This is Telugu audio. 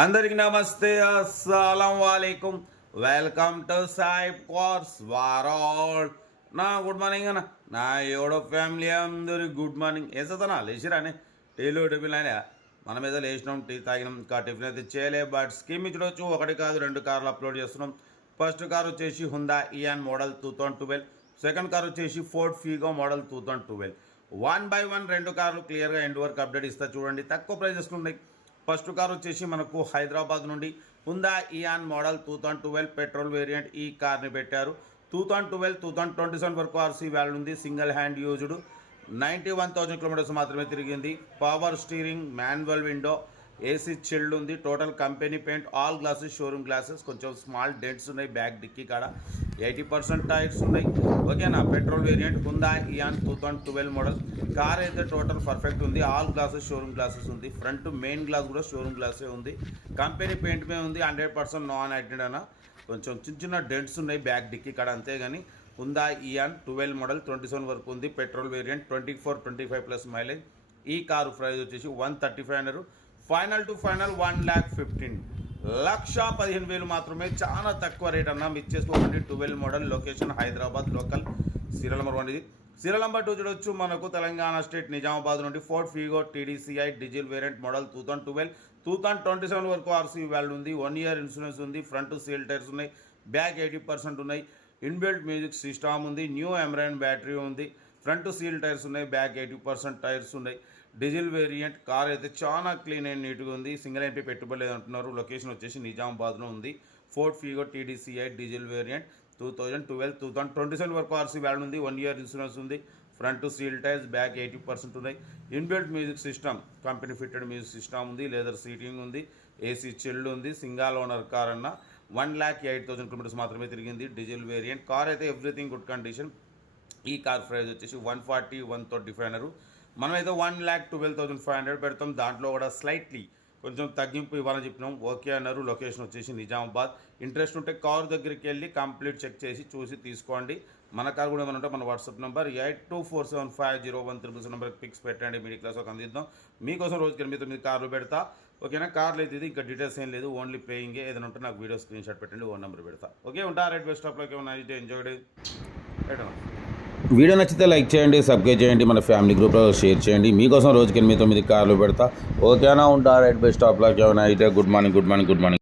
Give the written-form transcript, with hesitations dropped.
అందరికి నమస్తే, అస్సలం వాలేకుమ్. వెల్కమ్ టు సాయిబ్ కోర్స్ వారాల్. నా గుడ్ మార్నింగ్ అన్న, నా ఎవడో ఫ్యామిలీ అందరికి గుడ్ మార్నింగ్. వేసేదనా లేచిరానే టీలు టిఫిన్ అయినా మనం ఏదో లేచినాం, టీ తాగినాం, ఇంకా టిఫిన్ అయితే చేయలే. బట్ స్కీమ్ ఇచ్చవచ్చు, ఒకటి కాదు రెండు కార్లు అప్లోడ్ చేస్తున్నాం. ఫస్ట్ కార్ వచ్చేసి హుందా ఇయాన్ మోడల్ 2012, సెకండ్ కార్ వచ్చేసి ఫోర్డ్ ఫీగో మోడల్ 2012. 1 by 1 రెండు కార్లు క్లియర్గా ఎండ్ వరకు అప్డేట్ ఇస్తా చూడండి. తక్కువ ప్రైజెస్ ఉన్నాయి. ఫస్ట్ కార్ వచ్చేసి మనకు హైదరాబాద్ నుండి Hyundai Eon model 2012 petrol variant ఈ కార్ని పెట్టారు. 2012-2027 వరకు ఆర్సీ వాల్యూ ఉంది. సింగిల్ హ్యాండ్ యూజ్డ్, 91,000 కిలోమీటర్స్ మాత్రమే తిరిగింది. Power steering, manual window, AC chilled ఉంది. Total company paint, all glasses showroom glasses. కొంచెం స్మాల్ డెంట్స్ ఉన్నాయి బ్యాక్ డిక్కీ కాడ. 80% టైర్స్ ఉన్నాయి. ఓకేనా. Petrol variant Hyundai Eon 2012 model. Car అయితే టోటల్ పర్ఫెక్ట్ ఉంది. ఆల్ గ్లాసెస్ షోరూమ్ గ్లాసెస్ ఉంది. ఫ్రంట్ మెయిన్ గ్లాస్ కూడా షోరూమ్ గ్లాసే ఉంది. కంపెనీ పెయింట్ మీద ఉంది. 100% నాన్ యాక్టెడ్ అన్న. కొంచెం చిన్న చిన్న డెంట్స్ ఉన్నాయి బ్యాక్ డిక్కీ కాడ, అంతేగాని హుందా ఇయాన్ 12 మోడల్ 27 వరకు ఉంది. Petrol variant 24-25+ mileage. ఈ కారు ప్రైస్ వచ్చేసి 135. ఫైనల్ టు ఫైనల్ 1,15,000 మాత్రమే. చాలా తక్కువ రేట్ అన్న. మిస్ చేసుకోండి. 12 model, location Hyderabad, local. Serial number 1 ఇది. సీరియల్ నెంబర్ 2 చూడొచ్చు. మనకు తెలంగాణ స్టేట్ నిజామాబాద్ నుండి Ford Figo TDCI diesel variant model 2012, 2027 వరకు ఆర్సీ వాల్యూ ఉంది. 1 year ఇన్సూరెన్స్ ఉంది. ఫ్రంట్ సీల్ టైర్స్ ఉన్నాయి. బ్యాక్ 80% ఉన్నాయి. ఇన్బిల్ట్ మ్యూజిక్ సిస్టమ్ ఉంది. న్యూ ఎమరైన్ బ్యాటరీ ఉంది. ఫ్రంట్ సీల్ టైర్స్ ఉన్నాయి. బ్యాక్ 80% టైర్స్ ఉన్నాయి. Diesel variant. కార్ అయితే చాలా క్లీన్ అండ్ నీట్గా ఉంది. సింగిల్ ఎంపీ పెట్టుబడి లేదంటున్నారు. లొకేషన్ వచ్చేసి నిజామాబాద్లో ఉంది. Ford Figo TDCI diesel variant 2012, 2027 వరకు ఆర్సీ వాల్యూ ఉంది. 1 year ఇన్సూరెన్స్ ఉంది. ఫ్రంట్ సీల్ టైర్స్, బ్యాక్ 80% ఉన్నాయి. Inbuilt music system, company fitted music system ఉంది. లెదర్ సీటింగ్ ఉంది. ఏసీ చిల్డ్ ఉంది. సింగల్ ఓనర్ కార్ అన్న. 1,08,000 కిలోమీటర్స్ మాత్రమే తిరిగింది. Diesel variant. కార్ అయితే ఎవ్రీథింగ్ గుడ్ కండిషన్. ఈ కార్ ప్రైస్ వచ్చేసి 140-135 అన్నారు. మనమైతే 1,12,500 పెడతాం. దాంట్లో కూడా స్లైట్లీ కొంచెం తగ్గింపు ఇవ్వాలని చెప్పినాం. ఓకే అన్నారు. లొకేషన్ వచ్చేసి నిజామాబాద్. ఇంట్రెస్ట్ ఉంటే కార్ దగ్గరికి వెళ్ళి కంప్లీట్ చెక్ చేసి చూసి తీసుకోండి. మన కార్ కూడా ఏమైనా ఉంటే మన వాట్సాప్ నెంబర్ 82475013 నెంబర్కి పిక్స్ పెట్టండి. మిడిల్ క్లాస్ ఒక అందిద్దాం. మీకోసం రోజుకి 8-9 కార్లు పెడతా. ఓకేనా. కార్లు అయితే ఇది ఇంకా డీటెయిల్స్ ఏం లేదు, ఓన్లీ ప్లేయింగే. ఏదైనా ఉంటే నాకు వీడియో స్క్రీన్ షాట్ పెట్టండి, ఓన్ నెంబర్ పెడతా. ఓకే ఉంటా. రైట్ బెస్ట్ ఆఫ్లోకి ఏమైనా అయితే ఎంజాయ్డ్. వీడియో నచ్చితే లైక్ చేయండి, సబ్స్క్రైబ్ చేయండి, మన ఫ్యామిలీ గ్రూప్లో షేర్ చేయండి. మీకోసం రోజుకి 8-9 కార్లు పెడతా. ఓకేనా. ఉంటా. Right best of luck. ఏమైనా అయితే గుడ్ మార్నింగ్.